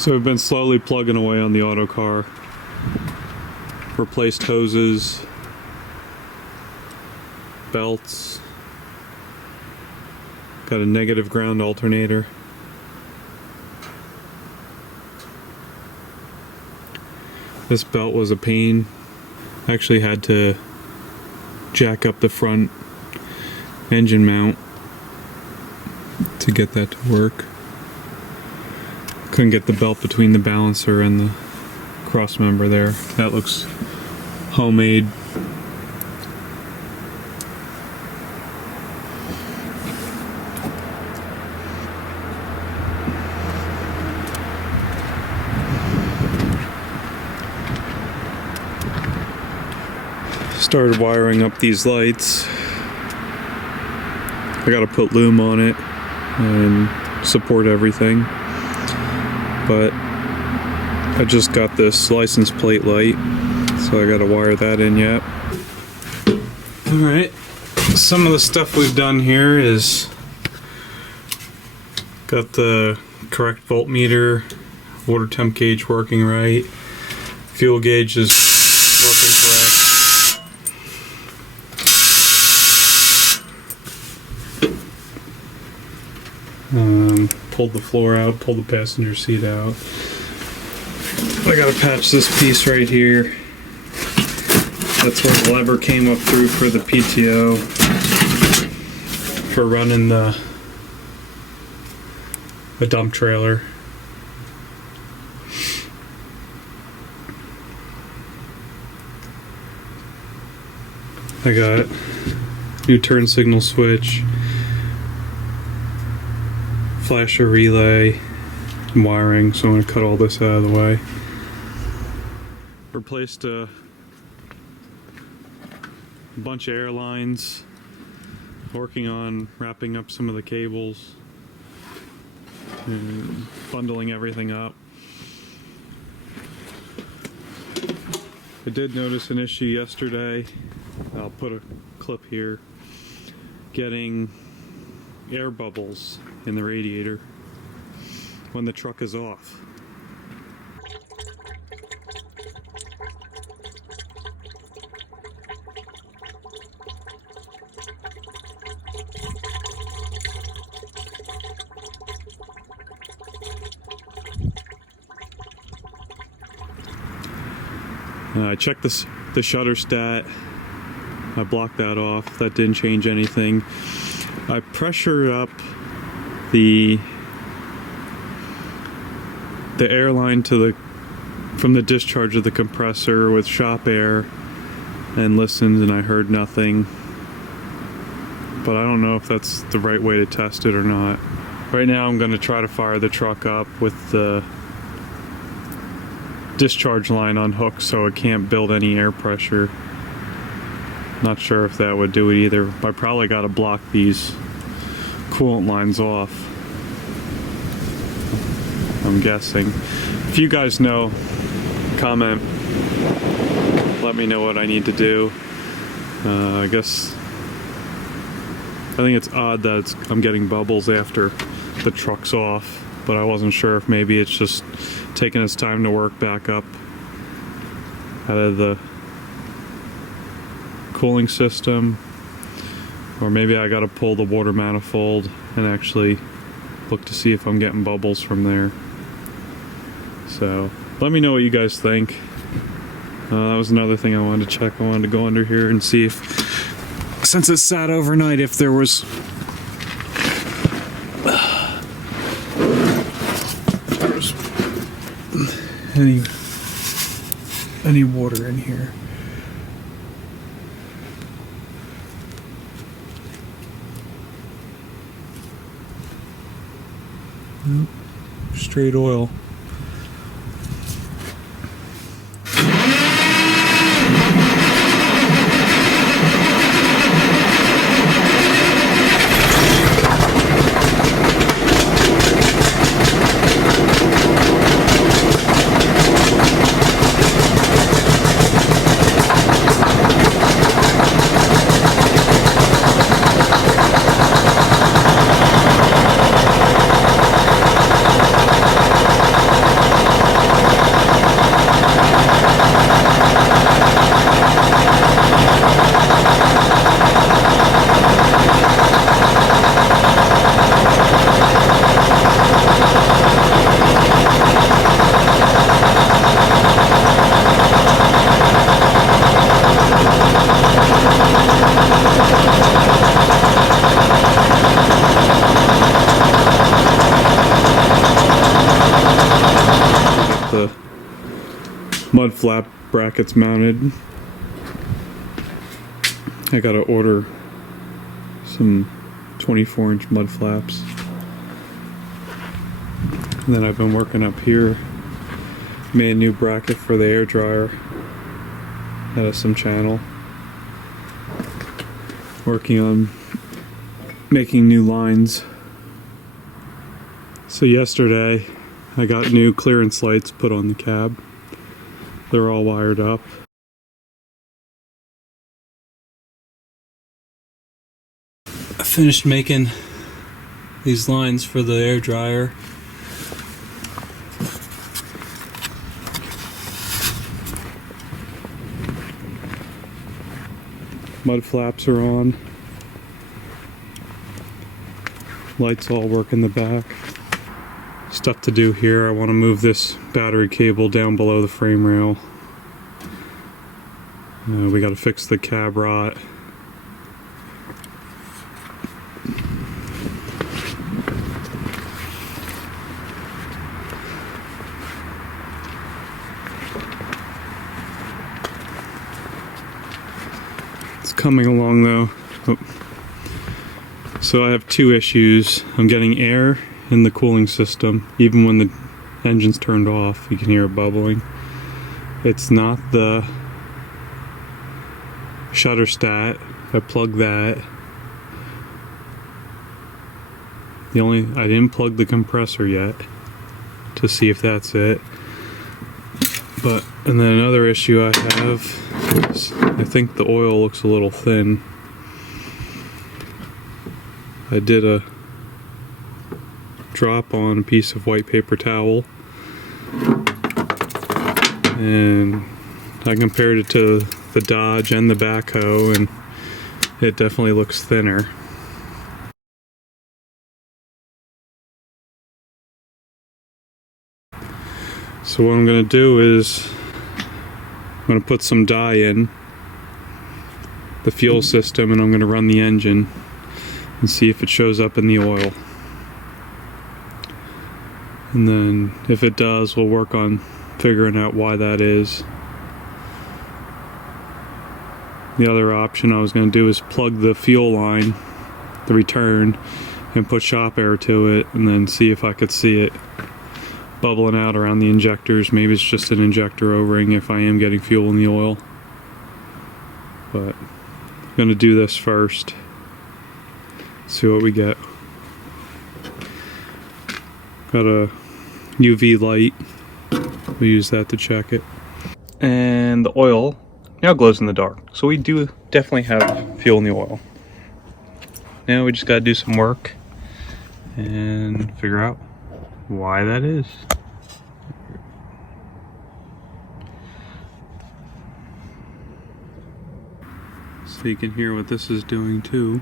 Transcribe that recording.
So we've been slowly plugging away on the Autocar. Replaced hoses, belts, got a negative ground alternator. This belt was a pain. I actually had to jack up the front engine mount to get that to work. Couldn't get the belt between the balancer and the cross member there. That looks homemade. Started wiring up these lights. I gotta put loom on it and support everything. But I just got this license plate light, so I gotta wire that in yet. Alright, some of the stuff we've done here is got the correct voltmeter, water temp gauge working right, fuel gauge is working correct. Pulled the floor out, pulled the passenger seat out. I gotta patch this piece right here. That's where the lever came up through for the PTO for running the dump trailer. I got new turn signal switch, flasher relay, and wiring, so I'm going to cut all this out of the way. Replaced a bunch of air lines, working on wrapping up some of the cables and bundling everything up. I did notice an issue yesterday. I'll put a clip here. Getting air bubbles in the radiator when the truck is off. I checked the shutter stat. I blocked that off. That didn't change anything. I pressured up the air line from the discharge of the compressor with shop air and listened, and I heard nothing. But I don't know if that's the right way to test it or not. Right now I'm going to try to fire the truck up with the discharge line unhooked so it can't build any air pressure. Not sure if that would do it either. I probably got to block these coolant lines off, I'm guessing. If you guys know, comment, let me know what I need to do. I think it's odd that I'm getting bubbles after the truck's off, but I wasn't sure if maybe it's just taking its time to work back up out of the cooling system, or maybe I gotta pull the water manifold and actually look to see if I'm getting bubbles from there. So let me know what you guys think. That was another thing I wanted to check. I wanted to go under here and see if, since it sat overnight, if there was any water in here. Nope. Straight oil. flap brackets mounted. I gotta order some 24-inch mud flaps. And then I've been working up here. Made a new bracket for the air dryer out of some channel. Working on making new lines. So yesterday I got new clearance lights put on the cab. They're all wired up. I finished making these lines for the air dryer. Mud flaps are on. Lights all work in the back. Stuff to do here. I want to move this battery cable down below the frame rail. We got to fix the cab rot. It's coming along though. Oh. So I have two issues. I'm getting air in the cooling system. Even when the engine's turned off, you can hear it bubbling. It's not the shutter stat. I plugged that. I didn't plug the compressor yet to see if that's it. And then another issue I have is I think the oil looks a little thin. I did a drop on a piece of white paper towel and I compared it to the Dodge and the backhoe, and it definitely looks thinner. So what I'm going to do is I'm going to put some dye in the fuel system, and I'm going to run the engine and see if it shows up in the oil. And then if it does, we'll work on figuring out why that is. The other option I was going to do is plug the fuel line, the return, and put shop air to it, and then see if I could see it bubbling out around the injectors. Maybe it's just an injector O-ring if I am getting fuel in the oil. But I'm going to do this first. See what we get. Got a UV light. We use that to check it. And the oil now glows in the dark. So we do definitely have fuel in the oil. Now we just gotta do some work and figure out why that is. So you can hear what this is doing too.